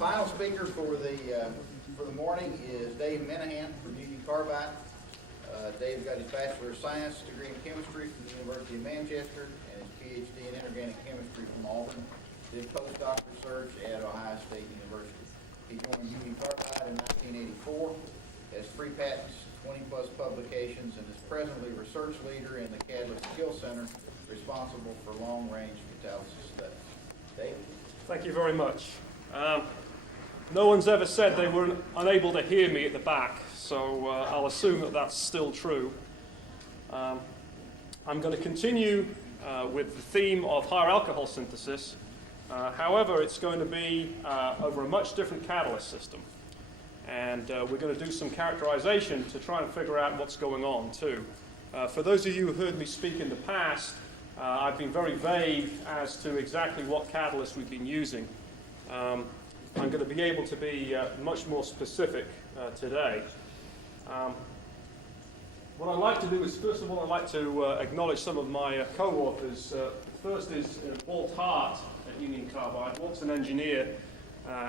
Final speaker for the morning is Dave Minahan from Union Carbide. Dave's got his Bachelor of Science degree in Chemistry from the University of Manchester and his PhD in Inorganic Chemistry from Auburn. Did postdoc research at Ohio State University. He joined Union Carbide in 1984, has 3 patents, 20-plus publications, and is presently research leader in the Catalyst Skill Center, responsible for long-range catalysis studies. Dave? Thank you very much. No one's ever said they were unable to hear me at the back, so I'll assume that that's still true. I'm going to continue with the theme of higher alcohol synthesis. However, it's going to be over a much different catalyst system. And we're going to do some characterization to try and figure out what's going on, too. For those of you who heard me speak in the past, I've been very vague as to exactly what catalyst we've been using. I'm going to be able to be much more specific today. What I'd like to do is, first of all, I'd like to acknowledge some of my co-authors. First is Walt Hart at Union Carbide. Walt's an engineer.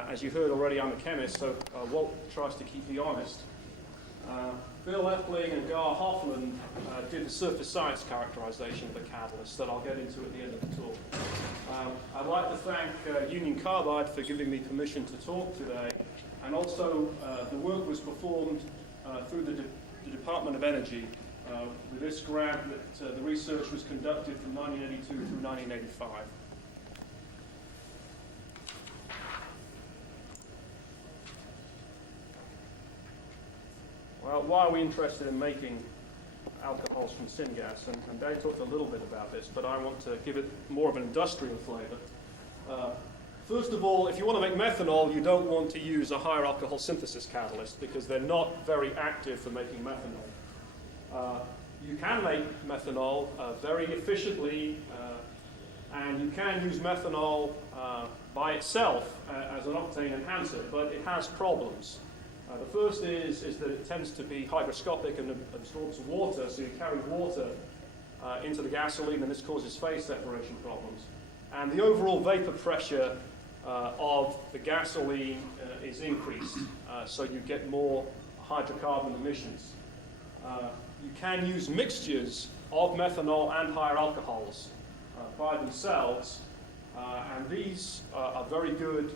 As you heard already, I'm a chemist, so Walt tries to keep me honest. Bill Epling and Gar Hoffman did the surface science characterization of the catalyst that I'll get into at the end of the talk. I'd like to thank Union Carbide for giving me permission to talk today, and also the work was performed through the Department of Energy with this grant that the research was conducted from 1982 through 1985. Well, why are we interested in making alcohols from syngas? And Dave talked a little bit about this, but I want to give it more of an industrial flavor. First of all, if you want to make methanol, you don't want to use a higher alcohol synthesis catalyst because they're not very active for making methanol. You can make methanol very efficiently, and you can use methanol by itself as an octane enhancer, but it has problems. The first is that it tends to be hygroscopic and absorbs water, so you carry water into the gasoline, and this causes phase separation problems. And the overall vapor pressure of the gasoline is increased, so you get more hydrocarbon emissions. You can use mixtures of methanol and higher alcohols by themselves, and these are very good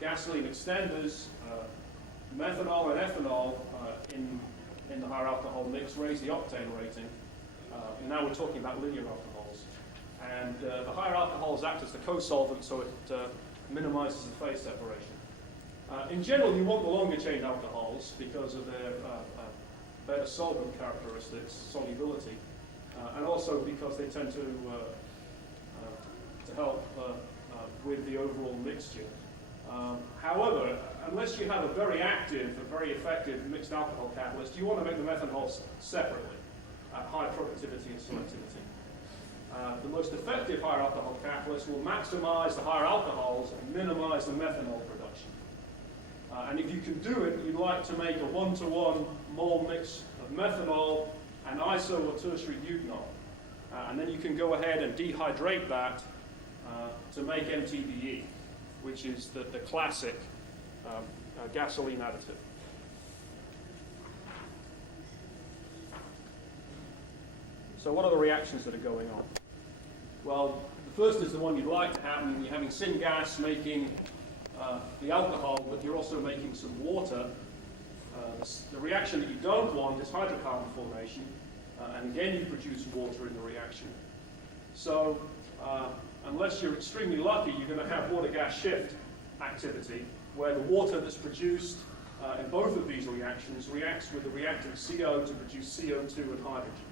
gasoline extenders. Methanol and ethanol in the higher alcohol mix raise the octane rating. And now we're talking about linear alcohols. And the higher alcohols act as the co-solvent, so it minimizes the phase separation. In general, you want the longer chain alcohols because of their better solvent characteristics, solubility, and also because they tend to help with the overall mixture. However, unless you have a very active, a very effective mixed alcohol catalyst, you want to make the methanols separately at high productivity and selectivity. The most effective higher alcohol catalyst will maximize the higher alcohols and minimize the methanol production. And if you can do it, you'd like to make a 1-to-1 mole mix of methanol and iso or tertiary butanol. And then you can go ahead and dehydrate that to make MTBE, which is the classic gasoline additive. So what are the reactions that are going on? Well, the first is the one you'd like to have. You're having syngas making the alcohol, but you're also making some water. The reaction that you don't want is hydrocarbon formation, and again you produce water in the reaction. So unless you're extremely lucky, you're going to have water-gas shift activity, where the water that's produced in both of these reactions reacts with the reactant CO to produce CO2 and hydrogen.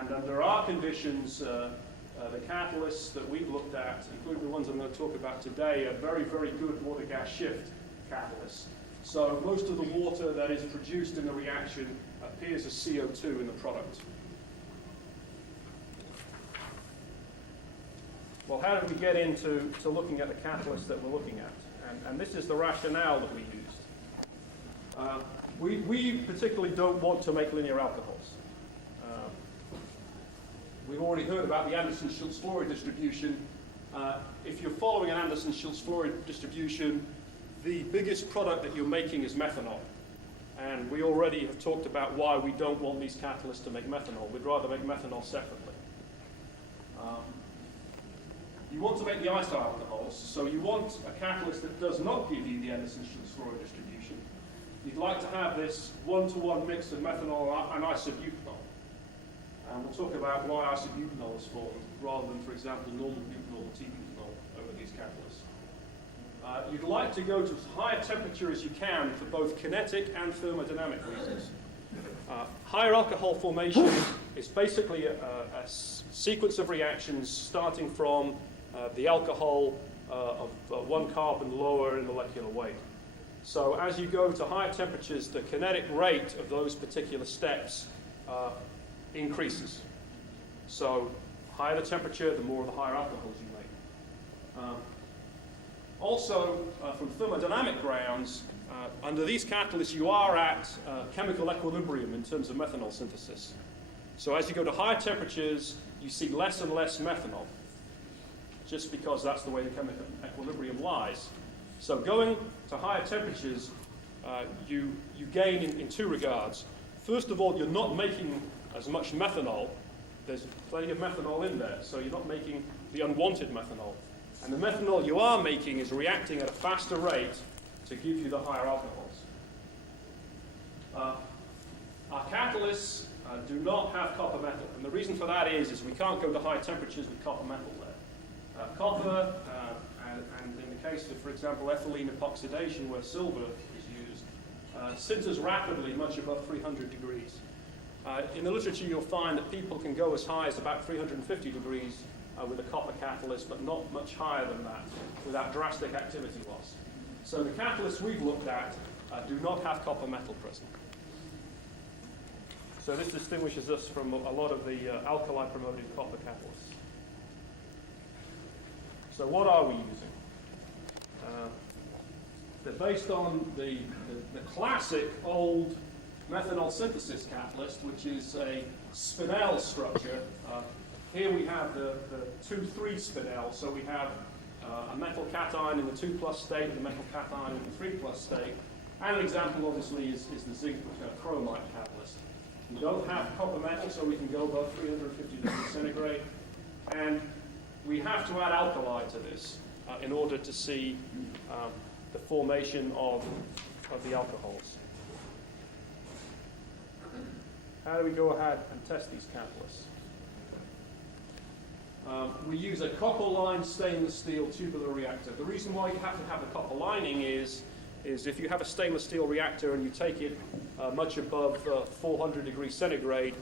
And under our conditions, the catalysts that we've looked at, including the ones I'm going to talk about today, are very, very good water-gas shift catalysts. So most of the water that is produced in the reaction appears as CO2 in the product. Well, how did we get into looking at the catalyst that we're looking at? And this is the rationale that we used. We particularly don't want to make linear alcohols. We've already heard about the Anderson-Schultz-Flory distribution, If you're following an Anderson-Schultz fluoride distribution, the biggest product that you're making is methanol. And we already have talked about why we don't want these catalysts to make methanol. We'd rather make methanol separately. You want to make the isoalcohols, so you want a catalyst that does not give you the Anderson-Schultz fluoride distribution. You'd like to have this one-to-one mix of methanol and isobutanol. And we'll talk about why isobutanol is formed, rather than, for example, normal butanol or T-butanol over these catalysts. You'd like to go to as high a temperature as you can for both kinetic and thermodynamic reasons. Higher alcohol formation is basically a sequence of reactions starting from the alcohol of one carbon lower in molecular weight. So as you go to higher temperatures, the kinetic rate of those particular steps increases. So higher the temperature, the more of the higher alcohols you make. Also, from thermodynamic grounds, under these catalysts you are at chemical equilibrium in terms of methanol synthesis. So as you go to higher temperatures, you see less and less methanol, just because that's the way the chemical equilibrium lies. So going to higher temperatures, you gain in two regards. First of all, you're not making as much methanol. There's plenty of methanol in there, so you're not making the unwanted methanol. And the methanol you are making is reacting at a faster rate to give you the higher alcohols. Our catalysts do not have copper metal, and the reason for that is we can't go to high temperatures with copper metal there. Copper, and in the case of, for example, ethylene epoxidation, where silver is used, sinters rapidly much above 300 degrees. In the literature, you'll find that people can go as high as about 350 degrees with a copper catalyst, but not much higher than that without drastic activity loss. So the catalysts we've looked at do not have copper metal present. So this distinguishes us from a lot of the alkali-promoted copper catalysts. So what are we using? They're based on the classic old methanol synthesis catalyst, which is a spinel structure. Here we have the 2,3 spinel, so we have a metal cation in the 2+ state and a metal cation in the 3+ state. And an example, obviously, is the zinc chromite catalyst. We don't have copper metal, so we can go above 350 degrees centigrade. And we have to add alkali to this in order to see the formation of the alcohols. How do we go ahead and test these catalysts? We use a copper-lined stainless steel tubular reactor. The reason why you have to have the copper lining is if you have a stainless steel reactor and you take it much above 400 degrees centigrade,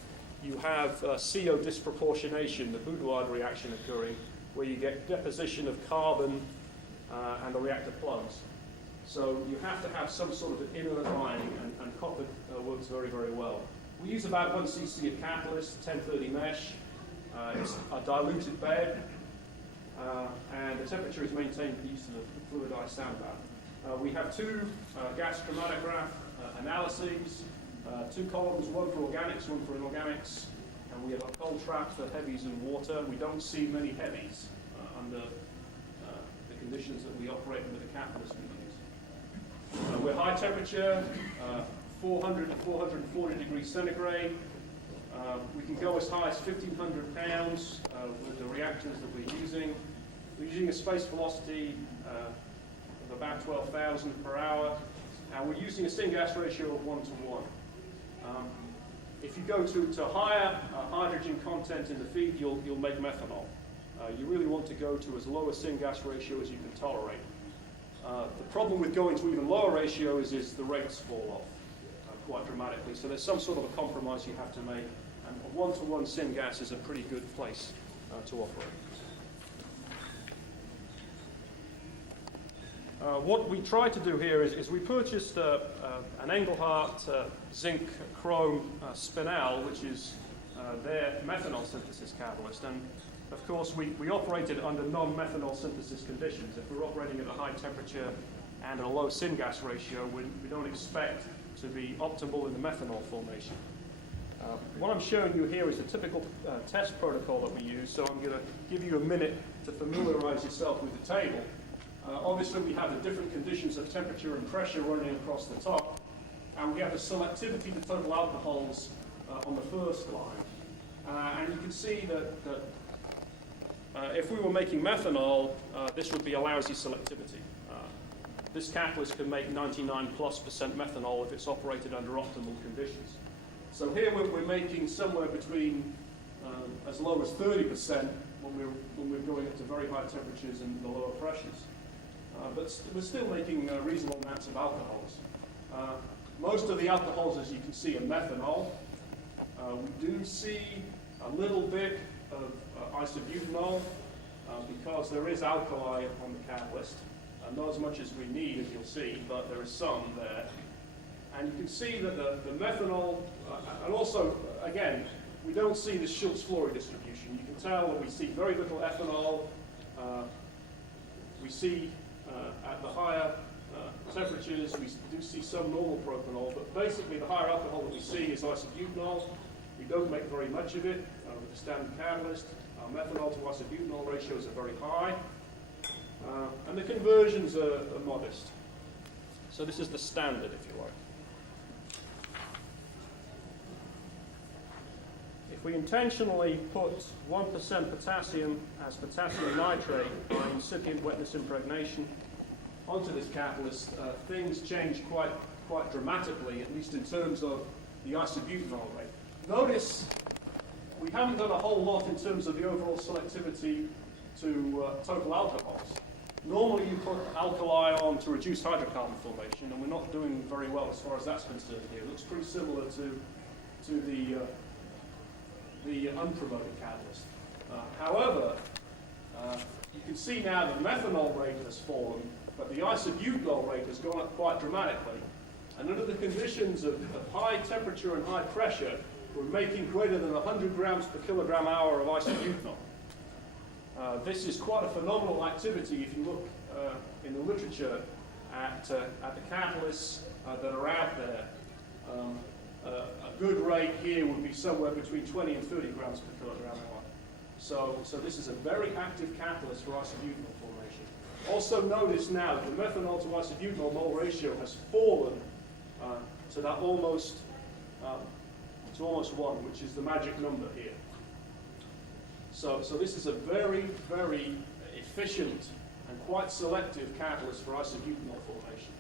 you have CO disproportionation, the Boudoir reaction occurring, where you get deposition of carbon and the reactor plugs. So you have to have some sort of an inner lining, and copper works very, very well. We use about 1 cc of catalyst, 1030 mesh. It's a diluted bed, and the temperature is maintained for the use of the fluidized sand bath. We have two gas chromatograph analyses, two columns, one for organics, one for inorganics, and we have a cold trap for heavies and water. We don't see many heavies under the conditions that we operate with the catalyst we use. We're high temperature, 400 to 440 degrees centigrade. We can go as high as 1,500 pounds with the reactors that we're using. We're using a space velocity of about 12,000 per hour, and we're using a syngas ratio of 1 to 1. If you go to higher hydrogen content in the feed, you'll make methanol. You really want to go to as low a syngas ratio as you can tolerate. The problem with going to even lower ratios is the rates fall off quite dramatically. So there's some sort of a compromise you have to make, and a 1-to-1 syngas is a pretty good place to operate. What we try to do here is we purchased an Engelhardt zinc chrome spinel, which is their methanol synthesis catalyst. And of course, we operated under non-methanol synthesis conditions. If we're operating at a high temperature and a low syngas ratio, we don't expect to be optimal in the methanol formation. What I'm showing you here is a typical test protocol that we use, so I'm going to give you a minute to familiarize yourself with the table. Obviously, we have the different conditions of temperature and pressure running across the top, and we have the selectivity to total alcohols on the first line. And you can see that if we were making methanol, this would be a lousy selectivity. This catalyst can make 99+% methanol if it's operated under optimal conditions. So here we're making somewhere between as low as 30% when we're going up to very high temperatures and the lower pressures. But we're still making reasonable amounts of alcohols. Most of the alcohols, as you can see, are methanol. We do see a little bit of isobutanol because there is alkali on the catalyst. Not as much as we need, as you'll see, but there is some there. And you can see that the methanol, and also, again, we don't see the Schultz-Flory distribution. You can tell that we see very little ethanol. We see at the higher temperatures, we do see some normal propanol, but basically the higher alcohol that we see is isobutanol. We don't make very much of it with the standard catalyst. Our methanol to isobutanol ratios are very high. And the conversions are modest. So this is the standard, if you like. If we intentionally put 1% potassium as potassium nitrate by incipient wetness impregnation onto this catalyst, things change quite dramatically, at least in terms of the isobutanol rate. Notice we haven't done a whole lot in terms of the overall selectivity to total alcohols. Normally you put alkali on to reduce hydrocarbon formation, and we're not doing very well as far as that's concerned here. It looks pretty similar to the unpromoted catalyst. However, you can see now the methanol rate has fallen, but the isobutanol rate has gone up quite dramatically. And under the conditions of high temperature and high pressure, we're making greater than 100 grams per kilogram hour of isobutanol. This is quite a phenomenal activity if you look in the literature at the catalysts that are out there. A good rate here would be somewhere between 20 and 30 grams per kilogram hour. So this is a very active catalyst for isobutanol formation. Also notice now that the methanol to isobutanol mole ratio has fallen to that almost 1, which is the magic number here. So this is a very, very efficient and quite selective catalyst for isobutanol formation.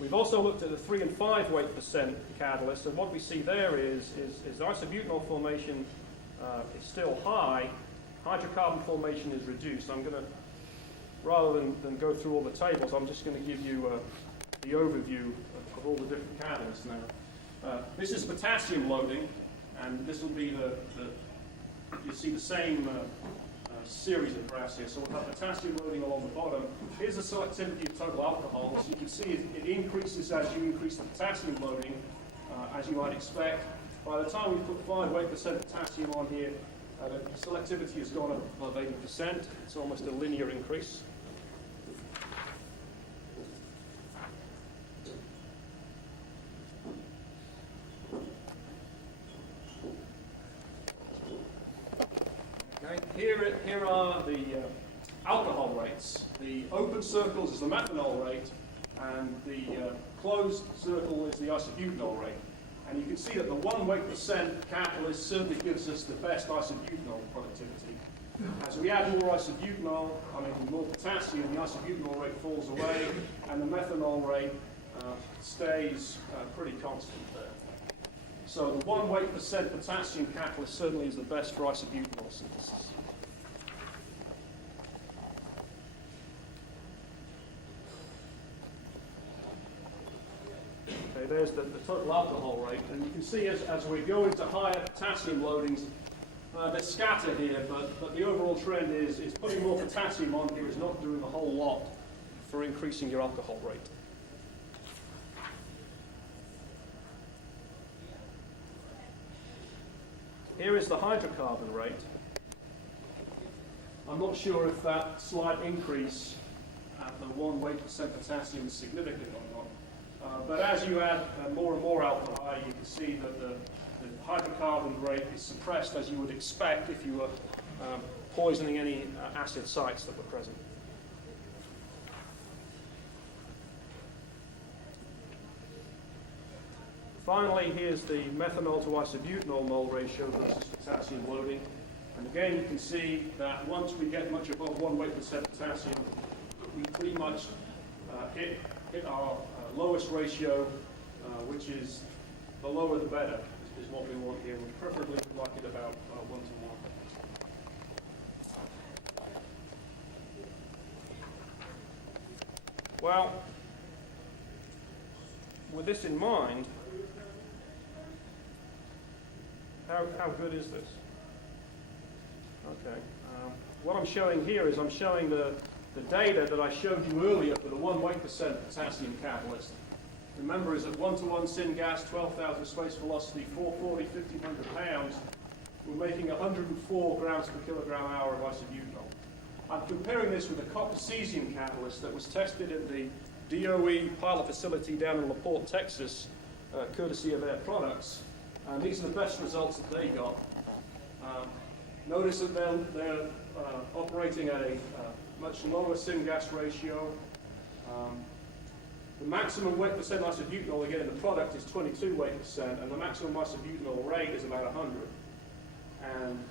We've also looked at the 3 and 5 weight % catalyst, and what we see there is isobutanol formation is still high, hydrocarbon formation is reduced. I'm going to, rather than go through all the tables, I'm just going to give you the overview of all the different catalysts now. This is potassium loading, and this will be you'll see the same series of graphs here. So we'll have potassium loading along the bottom. Here's the selectivity of total alcohols. You can see it increases as you increase the potassium loading, as you might expect. By the time we put 5 weight % potassium on here, the selectivity has gone up above 80%. It's almost a linear increase. Here are the alcohol rates. The open circles is the methanol rate, and the closed circle is the isobutanol rate. And you can see that the 1 weight % catalyst certainly gives us the best isobutanol productivity. As we add more isobutanol, more potassium, the isobutanol rate falls away, and the methanol rate stays pretty constant there. So the 1 weight % potassium catalyst certainly is the best for isobutanol synthesis. Okay, there's the total alcohol rate, and you can see as we go into higher potassium loadings, they scatter here, but the overall trend is putting more potassium on here is not doing a whole lot for increasing your alcohol rate. Here is the hydrocarbon rate. I'm not sure if that slight increase at the 1 weight % potassium is significant or not. But as you add more and more alkali, you can see that the hydrocarbon rate is suppressed as you would expect if you were poisoning any acid sites that were present. Finally, here's the methanol to isobutanol mole ratio versus potassium loading. And again, you can see that once we get much above 1 weight % potassium, we pretty much hit our lowest ratio, which is the lower the better, is what we want here. We preferably like it about 1 to 1. Well, with this in mind, how good is this? Okay. What I'm showing here is I'm showing the data that I showed you earlier for the 1 weight % potassium catalyst. Remember, is at 1-to-1 syngas, 12,000 space velocity, 440, 1,500 pounds. We're making 104 grams per kilogram hour of isobutanol. I'm comparing this with a copper cesium catalyst that was tested in the DOE pilot facility down in La Porte, Texas, courtesy of Air Products. And these are the best results that they got. Notice that they're operating at a much lower syngas ratio. The maximum weight % isobutanol, again, in the product is 22 weight %, and the maximum isobutanol rate is about 100. And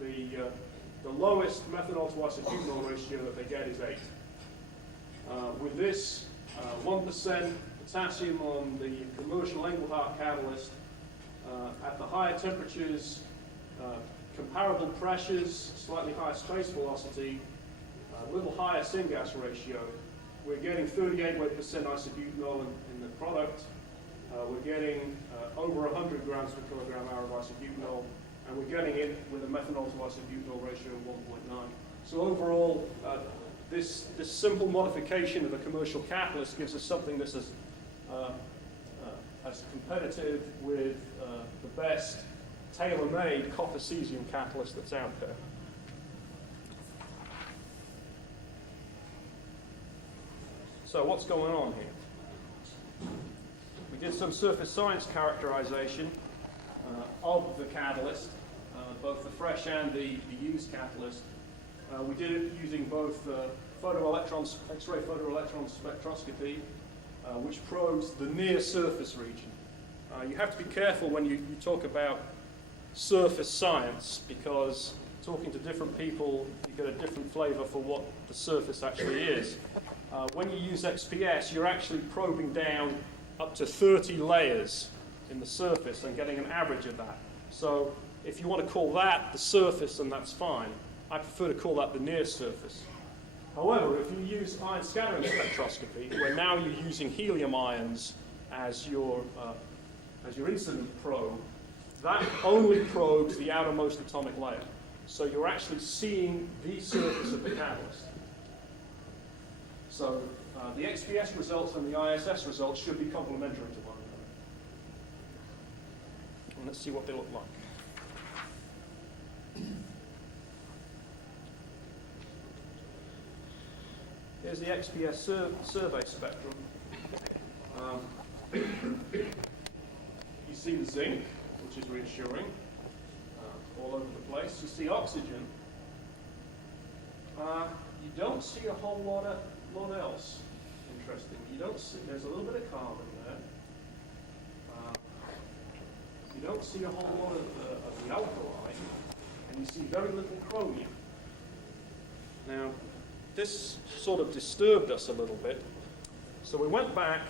the lowest methanol to isobutanol ratio that they get is 8. With this 1% potassium on the commercial Engelhardt catalyst, at the higher temperatures, comparable pressures, slightly higher space velocity, a little higher syngas ratio, we're getting 38 weight % isobutanol in the product. We're getting over 100 grams per kilogram hour of isobutanol, and we're getting it with a methanol to isobutanol ratio of 1.9. So overall, this simple modification of a commercial catalyst gives us something that's as competitive with the best tailor-made copper cesium catalyst that's out there. So what's going on here? We did some surface science characterization of the catalyst, both the fresh and the used catalyst. We did it using both X-ray photoelectron spectroscopy, which probes the near surface region. You have to be careful when you talk about surface science, because talking to different people, you get a different flavor for what the surface actually is. When you use XPS, you're actually probing down up to 30 layers in the surface and getting an average of that. So if you want to call that the surface, then that's fine. I prefer to call that the near surface. However, if you use ion scattering spectroscopy, where now you're using helium ions as your incident probe, that only probes the outermost atomic layer. So you're actually seeing the surface of the catalyst. So the XPS results and the ISS results should be complementary to one another. And let's see what they look like. Here's the XPS survey spectrum. You see the zinc, which is reassuring, all over the place. You see oxygen. You don't see a whole lot else interesting. You don't see, there's a little bit of carbon there. You don't see a whole lot of the alkali, and you see very little chromium. Now, this sort of disturbed us a little bit, so we went back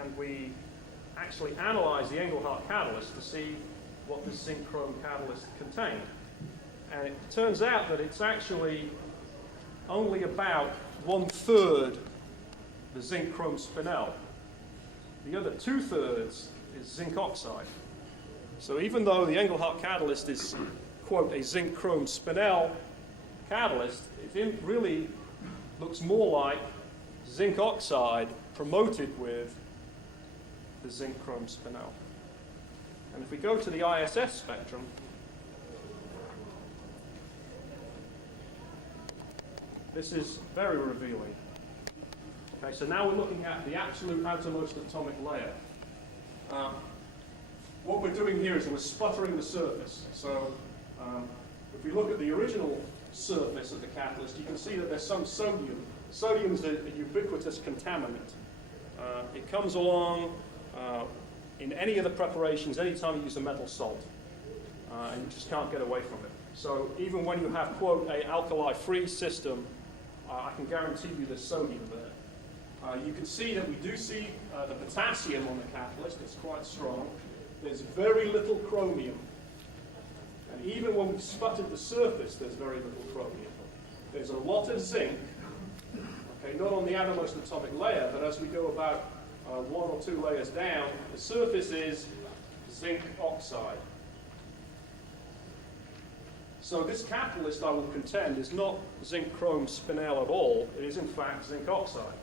and we actually analyzed the Engelhardt catalyst to see what the zinc chrome catalyst contained. And it turns out that it's actually only about 1/3 the zinc chrome spinel. The other 2/3 is zinc oxide. So even though the Engelhardt catalyst is, quote, a zinc chrome spinel catalyst, it really looks more like zinc oxide promoted with the zinc chrome spinel. And if we go to the ISS spectrum, this is very revealing. Okay, so now we're looking at the absolute outermost atomic layer. What we're doing here is we're sputtering the surface. So if we look at the original surface of the catalyst, you can see that there's some sodium. Sodium is a ubiquitous contaminant. It comes along in any of the preparations, anytime you use a metal salt, and you just can't get away from it. So even when you have, quote, an alkali-free system, I can guarantee you there's sodium there. You can see that we do see the potassium on the catalyst. It's quite strong. There's very little chromium. And even when we sputtered the surface, there's very little chromium. There's a lot of zinc, okay, not on the outermost atomic layer, but as we go about 1 or 2 layers down, the surface is zinc oxide. So this catalyst, I will contend, is not zinc chrome spinel at all. It is in fact zinc oxide.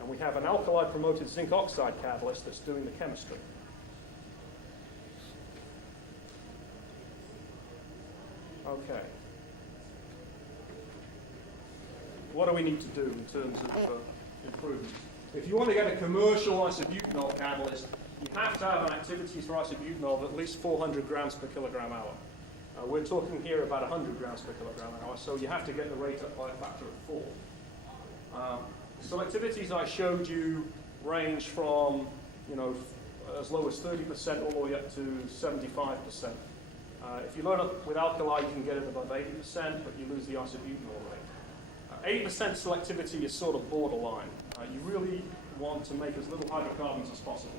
And we have an alkali-promoted zinc oxide catalyst that's doing the chemistry. Okay. What do we need to do in terms of improvement? If you want to get a commercial isobutanol catalyst, you have to have an activity for isobutanol of at least 400 grams per kilogram hour. We're talking here about 100 grams per kilogram hour, so you have to get the rate up by a factor of 4. Selectivities I showed you range from, as low as 30% all the way up to 75%. If you load up with alkali, you can get it above 80%, but you lose the isobutanol rate. 80% selectivity is sort of borderline. You really want to make as little hydrocarbons as possible.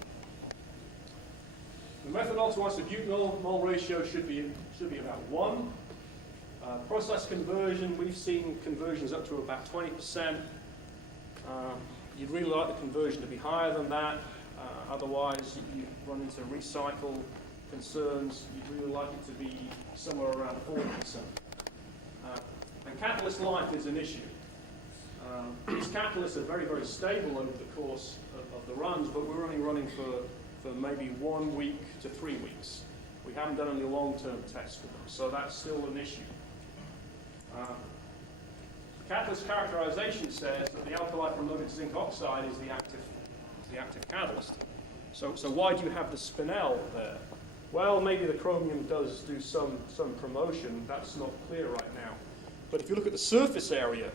The methanol to isobutanol mole ratio should be about 1. Process conversion, we've seen conversions up to about 20%. You'd really like the conversion to be higher than that. Otherwise, you run into recycle concerns. You'd really like it to be somewhere around 40%. And catalyst life is an issue. These catalysts are very, very stable over the course of the runs, but we're only running for maybe 1 week to 3 weeks. We haven't done any long-term tests for them, so that's still an issue. Catalyst characterization says that the alkali-promoted zinc oxide is the active catalyst. So why do you have the spinel there? Well, maybe the chromium does do some promotion. That's not clear right now. But if you look at the surface area,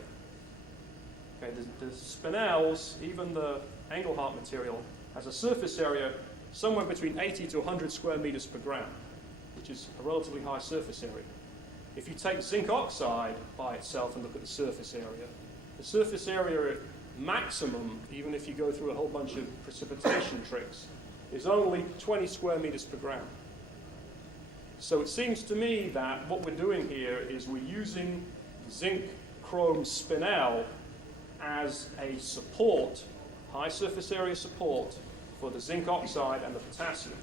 okay, the spinels, even the Engelhardt material, has a surface area somewhere between 80 to 100 square meters per gram, which is a relatively high surface area. If you take zinc oxide by itself and look at the surface area maximum, even if you go through a whole bunch of precipitation tricks, is only 20 square meters per gram. So it seems to me that what we're doing here is we're using zinc chrome spinel as a support, high surface area support, for the zinc oxide and the potassium.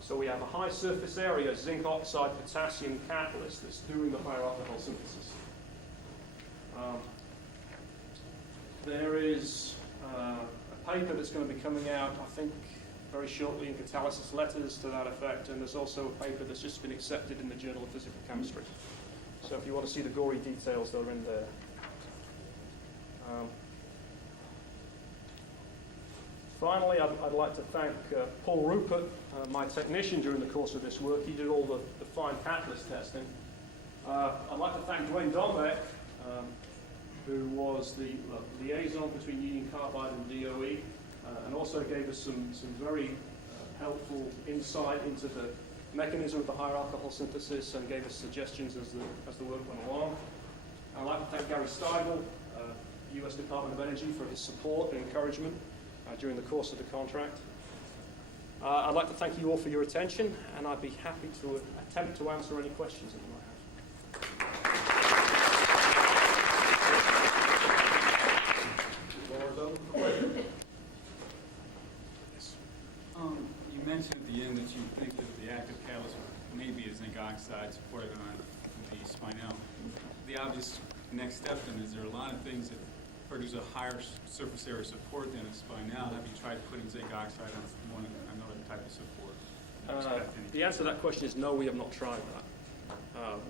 So we have a high surface area zinc oxide potassium catalyst that's doing the higher alcohol synthesis. There is a paper that's going to be coming out, I think, very shortly in Catalysis Letters to that effect, and there's also a paper that's just been accepted in the Journal of Physical Chemistry. So if you want to see the gory details, they're in there. Finally, I'd like to thank Paul Rupert, my technician during the course of this work. He did all the fine catalyst testing. I'd like to thank Dwayne Dombeck, who was the liaison between Union Carbide and DOE, and also gave us some very helpful insight into the mechanism of the higher alcohol synthesis and gave us suggestions as the work went along. I'd like to thank Gary Steigel, U.S. Department of Energy, for his support and encouragement during the course of the contract. I'd like to thank you all for your attention, and I'd be happy to attempt to answer any questions that you might have. Yes. You mentioned at the end that you think that the active catalyst may be a zinc oxide supported on the spinel. The obvious next step then is there are a lot of things that produce a higher surface area support than a spinel. Have you tried putting zinc oxide on another type of support? The answer to that question is no, we have not tried that.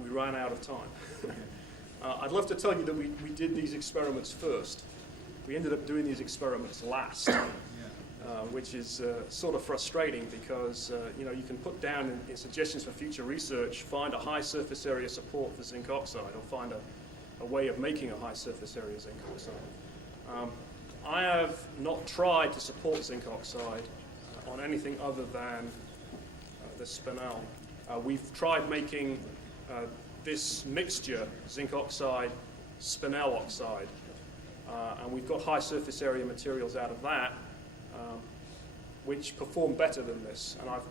We ran out of time. I'd love to tell you that we did these experiments first. we ended up doing these experiments last, which is sort of frustrating because you can put down in suggestions for future research, find a high surface area support for zinc oxide, or find a way of making a high surface area zinc oxide. I have not tried to support zinc oxide on anything other than the spinel. We've tried making this mixture, zinc oxide, spinel oxide, and we've got high surface area materials out of that, which perform better than this. And I've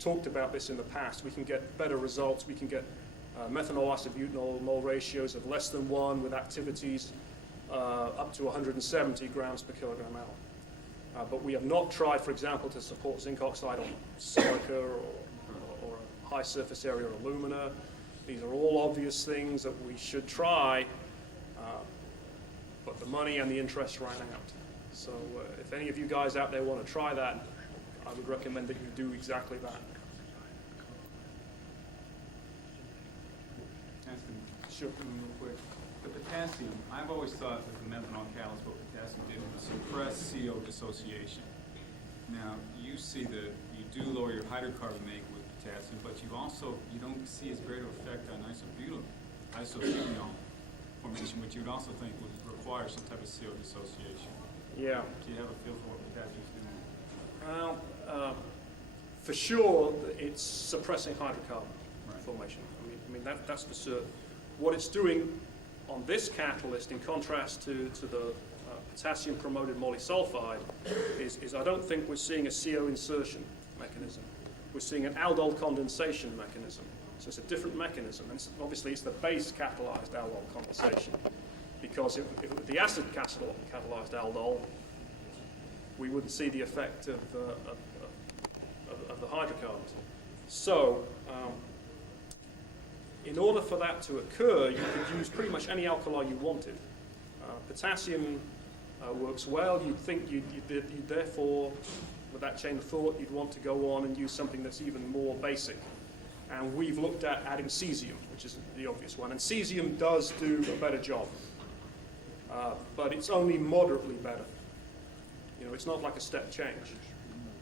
talked about this in the past. We can get better results. We can get methanol isobutanol mole ratios of less than 1 with activities up to 170 grams per kilogram hour. But we have not tried, for example, to support zinc oxide on silica or a high surface area alumina. These are all obvious things that we should try, but the money and the interest ran out. So if any of you guys out there want to try that, I would recommend that you do exactly that. Sure. Real quick. The potassium, I've always thought that the methanol catalyst, what potassium did was suppress CO dissociation. Now, you see that you do lower your hydrocarbon make with potassium, but you don't see as great of effect on isobutanol formation, which you would also think would require some type of CO dissociation. Yeah. Do you have a feel for what potassium is doing? Well, for sure, it's suppressing hydrocarbon formation. I mean that's for certain. What it's doing on this catalyst, in contrast to the potassium-promoted molysulfide, is I don't think we're seeing a CO insertion mechanism. We're seeing an aldol condensation mechanism. So it's a different mechanism. And obviously, it's the base catalyzed aldol condensation. Because if it were the acid catalyzed aldol, we wouldn't see the effect of the hydrocarbons. So, in order for that to occur, you could use pretty much any alkali you wanted. Potassium works well. You'd think you'd therefore, with that chain of thought, you'd want to go on and use something that's even more basic. And we've looked at adding cesium, which is the obvious one. And cesium does do a better job. But it's only moderately better. It's not like a step change.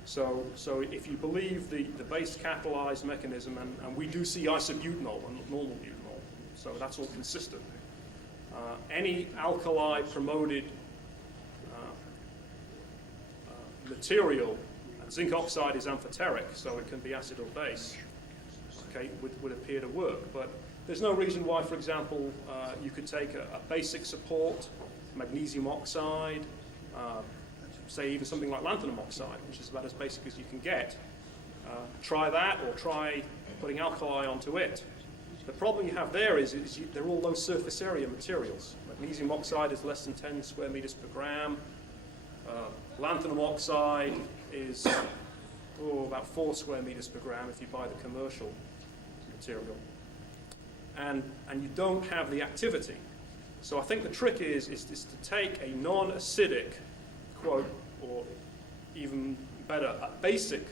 So if you believe the base catalyzed mechanism, and we do see isobutanol and normal butanol, so that's all consistent. Any alkali promoted material, and zinc oxide is amphoteric, so it can be acid or base, okay, would appear to work. But there's no reason why, for example, you could take a basic support, magnesium oxide, say even something like lanthanum oxide, which is about as basic as you can get. Try that, or try putting alkali onto it. The problem you have there is they're all low surface area materials. Magnesium oxide is less than 10 square meters per gram. Lanthanum oxide is about 4 square meters per gram if you buy the commercial material. And you don't have the activity. So I think the trick is to take a non-acidic, quote, or even better, a basic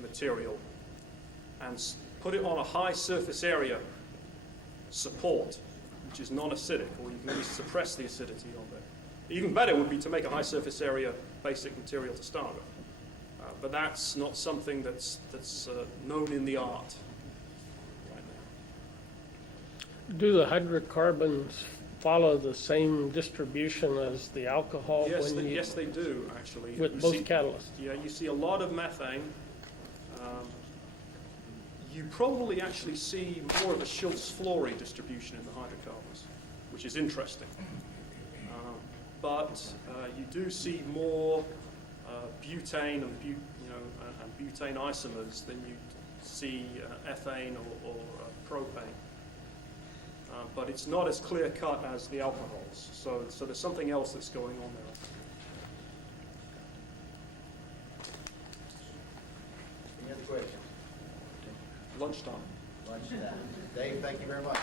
material and put it on a high surface area support, which is non-acidic, or you can at least suppress the acidity of it. Even better would be to make a high surface area basic material to start with. But that's not something that's known in the art right now. Do the hydrocarbons follow the same distribution as the alcohol? Yes, they do, actually. With both catalysts? Yeah, you see a lot of methane. You probably actually see more of a Schultz-Flory distribution in the hydrocarbons, which is interesting. But you do see more butane and butane isomers than you see ethane or propane. But it's not as clear-cut as the alcohols. So there's something else that's going on there. Any other questions? Lunchtime. Lunchtime. Dave, thank you very much.